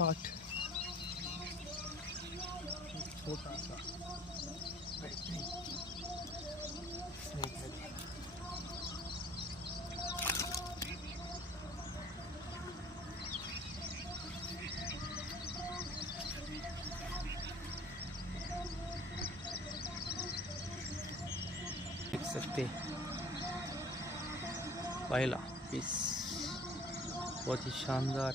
Shot, छोटा सा बेहतरीन स्नेक हेड। देख सकते पहला पीस बहुत ही शानदार।